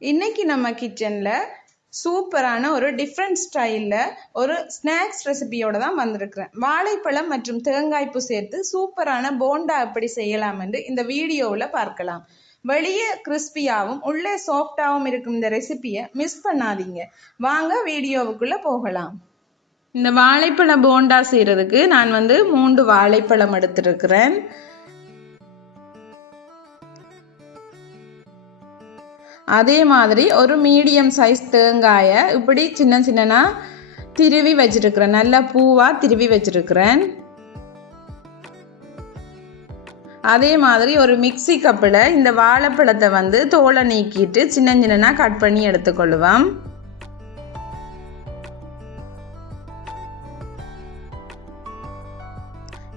இன்னைக்கு நம்ம கிச்சனில் சூப்பரான ஒரு டிஃப்ரெண்ட் ஸ்டைலில் ஒரு ஸ்நாக்ஸ் ரெசிபியோடு தான் வந்திருக்கிறேன். வாழைப்பழம் மற்றும் தேங்காய்ப்பு சேர்த்து சூப்பரான போண்டா எப்படி செய்யலாம் என்று இந்த வீடியோவில் பார்க்கலாம். வெளியே கிறிஸ்பியாகவும் உள்ளே சாஃப்டாகவும் இருக்கும் இந்த ரெசிபியை மிஸ் பண்ணாதீங்க. வாங்க வீடியோவுக்குள்ளே போகலாம். இந்த வாழைப்பழ போண்டா செய்கிறதுக்கு நான் 3 வாழைப்பழம் எடுத்துருக்கிறேன். அதே மாதிரி ஒரு மீடியம் சைஸ் தேங்காயை இப்படி சின்ன சின்னனா திருவி வச்சிருக்கிறேன். நல்லா பூவாக திருவி வச்சிருக்கிறேன். அதே மாதிரி ஒரு மிக்சி கப்பில் இந்த வாழைப்பழத்தை தோலை நீக்கிட்டு சின்ன சின்னனா கட் பண்ணி எடுத்துக்கொள்ளுவோம்.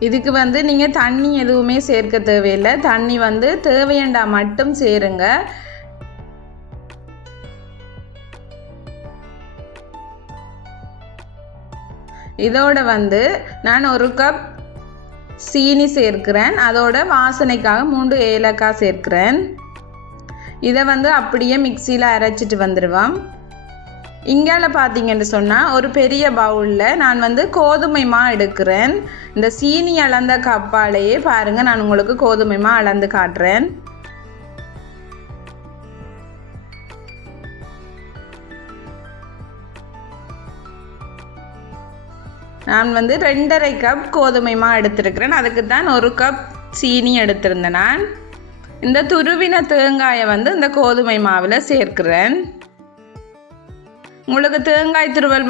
இதுக்கு நீங்கள் தண்ணி எதுவுமே சேர்க்க தேவையில்லை. தண்ணி தேவையண்டா மட்டும் சேருங்க. இதோட நான் 1 கப் சீனி சேர்க்கிறேன். அதோட வாசனைக்காக 3 ஏலக்காய் சேர்க்கிறேன். இதை அப்படியே மிக்சியில் அரைச்சிட்டு வந்துடுவோம். இங்கால பார்த்தீங்கன்னு சொன்னால் ஒரு பெரிய பவுலில் நான் கோதுமை மா எடுக்கிறேன். இந்த சீனி அளந்த கப்பாலேயே பாருங்கள், நான் உங்களுக்கு கோதுமை மா அளந்து காட்டுறேன். நான் 2½ கப் கோதுமை மா எடுத்திருக்கிறேன். அதுக்கு தான் 1 கப் சீனி எடுத்திருந்தேன். நான் இந்த துருவின தேங்காயை இந்த கோதுமை மாவில் சேர்க்கிறேன். உங்களுக்கு தேங்காய் துருவல்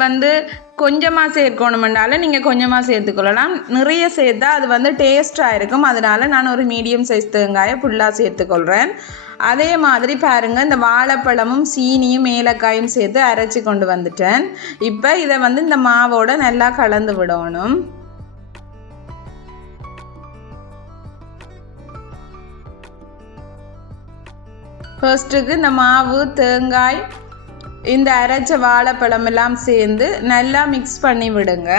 கொஞ்சமாக சேர்க்கணுமென்றாலும் நீங்கள் கொஞ்சமாக சேர்த்துக்கொள்ளலாம். நிறைய சேர்த்தா அது டேஸ்ட்டாக இருக்கும். அதனால நான் ஒரு மீடியம் சைஸ் தேங்காயை ஃபுல்லாக சேர்த்துக்கொள்கிறேன். அதே மாதிரி பாருங்கள், இந்த வாழைப்பழமும் சீனியும் ஏலக்காயும் சேர்த்து அரைச்சி கொண்டு வந்துட்டேன். இப்போ இதை இந்த மாவோட நல்லா கலந்து விடணும். ஃபர்ஸ்ட்டுக்கு இந்த மாவு, தேங்காய், இந்த அரைச்ச வாழைப்பழம் எல்லாம் சேர்ந்து நல்லா மிக்ஸ் பண்ணி விடுங்க.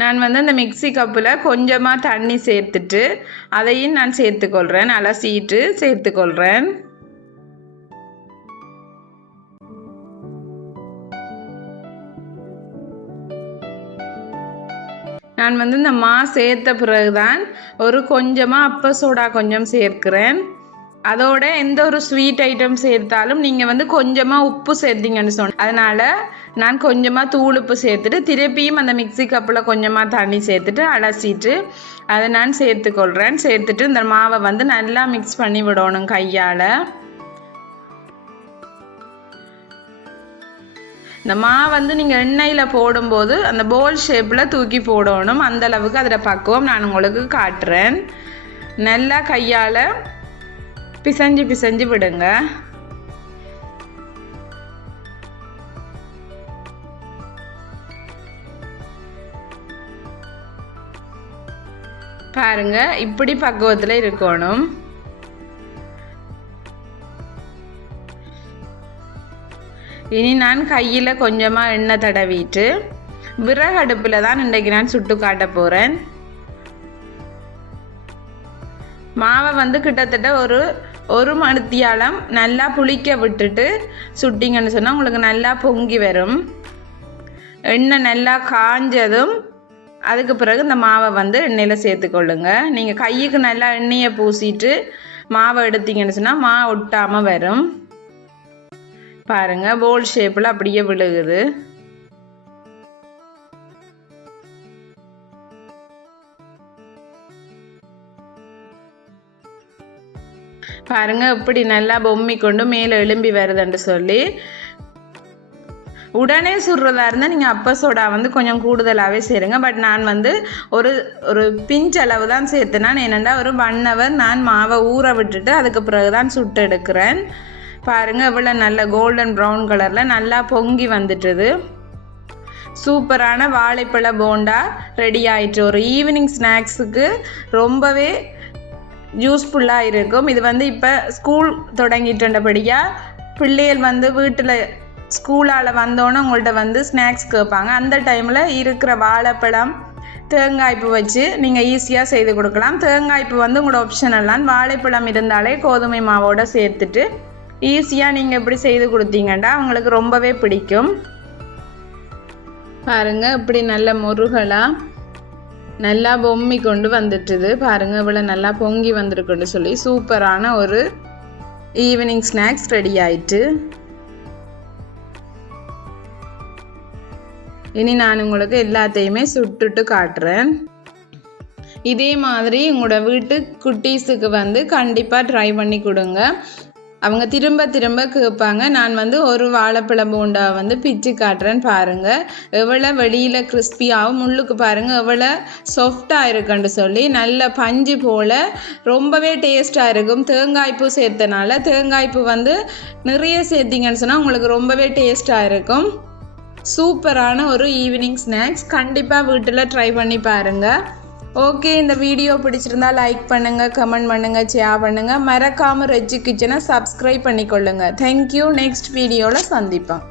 நான் இந்த மிக்சி கப்பில் கொஞ்சமாக தண்ணி சேர்த்துட்டு அதையும் நான் சேர்த்துக்கொள்கிறேன். அலசிட்டு சேர்த்துக்கொள்கிறேன். நான் இந்த மா சேர்த்த பிறகுதான் ஒரு கொஞ்சமாக அப்ப சோடா கொஞ்சம் சேர்க்கிறேன். அதோட எந்த ஒரு ஸ்வீட் ஐட்டம் சேர்த்தாலும் நீங்கள் கொஞ்சமாக உப்பு சேர்த்தீங்கன்னு சொன்ன, அதனால் நான் கொஞ்சமாக தூள் உப்பு சேர்த்துட்டு திருப்பியும் அந்த மிக்சி கப்பில் கொஞ்சமாக தண்ணி சேர்த்துட்டு அலசிட்டு அதை நான் சேர்த்துக்கொள்கிறேன். சேர்த்துட்டு இந்த மாவை நல்லா மிக்ஸ் பண்ணி விடணும் கையால். இந்த மா நீங்கள் எண்ணெயில் போடும்போது அந்த போல் ஷேப்பில் தூக்கி போடணும். அந்தளவுக்கு அதில் பக்குவம் நான் உங்களுக்கு காட்டுறேன். நல்லா கையால் பிசைஞ்சு பிசைஞ்சு விடுங்க. பாருங்க, இப்படி பக்குவத்தில் இருக்கணும். இனி நான் கையில் கொஞ்சமாக எண்ணெய் தடவிட்டு விறகு அடுப்பில் தான் இன்றைக்கு நான் சுட்டு காட்ட போகிறேன். மாவை கிட்டத்தட்ட ஒரு மணித்தியாலம் நல்லா புளிக்க விட்டுட்டு சுட்டிங்கன்னு சொன்னால் உங்களுக்கு நல்லா பொங்கி வரும். எண்ணெய் நல்லா காஞ்சதும் அதுக்கு பிறகு இந்த மாவை எண்ணெயில் சேர்த்துக்கொள்ளுங்க. நீங்கள் கைக்கு நல்லா எண்ணெயை பூசிட்டு மாவை எடுத்தீங்கன்னு சொன்னால் மா ஒட்டாமல் வரும். பாருங்கள், போல் ஷேப்பில் அப்படியே விழுகுது. பாருங்க, இப்படி நல்லா பொம்மி கொண்டு மேலே எழும்பி வருதுன்னு சொல்லி. உடனே சுடுறதா இருந்தால் நீங்கள் அப்ப சோடா கொஞ்சம் கூடுதலாகவே சேருங்க. பட் நான் ஒரு பிஞ்ச் அளவு தான் சேர்த்துனான். ஏனெண்டா ஒரு 1 hour நான் மாவை ஊற விட்டுட்டு அதுக்கு பிறகு தான் சுட்டு எடுக்கிறேன். பாருங்கள், இவ்வளோ நல்ல கோல்டன் ப்ரௌன் கலரில் நல்லா பொங்கி வந்துட்டுது. சூப்பரான வாழைப்பழ போண்டா ரெடி ஆயிட்டு. ஒரு ஈவினிங் ஸ்நாக்ஸுக்கு ரொம்பவே யூஸ்ஃபுல்லாக இருக்கும். இது இப்போ ஸ்கூல் தொடங்கிட்டுண்டபடியாக பிள்ளைகள் வீட்டில் ஸ்கூலால் வந்தோன்னே உங்கள்கிட்ட வந்து ஸ்நாக்ஸ் கேட்பாங்க. அந்த டைமில் இருக்கிற வாழைப்பழம் தேங்காய்ப்பு வச்சு நீங்கள் ஈஸியாக செய்து கொடுக்கலாம். தேங்காய்ப்பு வந்து உங்களோட ஆப்ஷனெல்லாம். வாழைப்பழம் இருந்தாலே கோதுமை மாவோடு சேர்த்துட்டு ஈஸியாக நீங்கள் இப்படி செய்து கொடுத்தீங்கன்னா அவங்களுக்கு ரொம்பவே பிடிக்கும். பாருங்கள் இப்படி நல்ல முருகலாக நல்லா பொம்மி கொண்டு வந்துட்டுது. பாருங்கள் இவ்வளோ நல்லா பொங்கி வந்திருக்குன்னு சொல்லி சூப்பரான ஒரு ஈவினிங் ஸ்நாக்ஸ் ரெடி ஆயிட்டு. இனி நான் உங்களுக்கு எல்லாத்தையுமே சுட்டுட்டு காட்டுறேன். இதே மாதிரி உங்களோட வீட்டு குட்டீஸுக்கு வந்து கண்டிப்பாக ட்ரை பண்ணி கொடுங்க. அவங்க திரும்ப திரும்ப கேட்பாங்க. நான் வந்து ஒரு வாழைப்பழ போண்டா வந்து பிச்சு காட்டுறேன். பாருங்கள் எவ்வளோ வெளியில் கிறிஸ்பியாகவும் முள்ளுக்கு பாருங்கள் எவ்வளோ சாஃப்டாக இருக்குன்னு சொல்லி நல்ல பஞ்சு போல் ரொம்பவே டேஸ்ட்டாக இருக்கும். தேங்காய்ப்பூ சேர்த்தனால தேங்காய்ப்பூ வந்து நிறைய சேர்த்திங்கன்னு சொன்னால் உங்களுக்கு ரொம்பவே டேஸ்ட்டாக இருக்கும். சூப்பரான ஒரு ஈவினிங் ஸ்நாக்ஸ் கண்டிப்பாக வீட்டில் ட்ரை பண்ணி பாருங்கள். ஓகே, இந்த வீடியோ பிடிச்சிருந்தா லைக் பண்ணுங்கள், கமெண்ட் பண்ணுங்கள், ஷேர் பண்ணுங்கள். மறக்காமல் ரெஜ்ஜி கிச்சனை சப்ஸ்கிரைப் பண்ணிக்கொள்ளுங்கள். தேங்க்யூ. நெக்ஸ்ட் வீடியோவில் சந்திப்போம்.